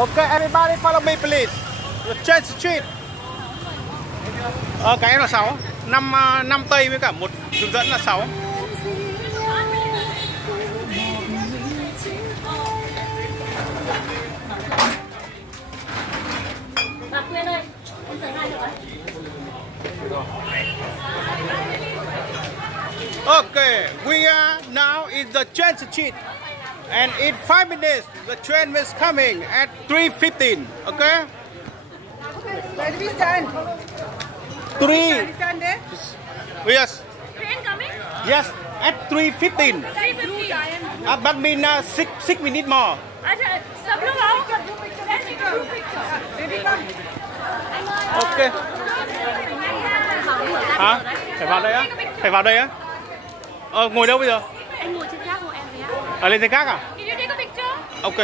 Okay, everybody follow me please. The train street. Cái em là 6. 5 Tây với cả một hướng dẫn là 6. Bà Quyên ơi, em tới ngay rồi. Okay, we are now in the train street. And in 5 minutes, the train is coming at 3:15. Okay? Where do we stand? 3. We stand there? Yes. Train coming? Yes. At 3:15. 3:50. But mean 6 minutes more. अच्छा, सब लोग आओ. Baby come. Ok. Hả? Phải vào đây á? Phải vào đây á? Ngồi đâu bây giờ? Anh ngồi trên gác của em đấy á. Lên trên gác à? Can you take a picture? Ok.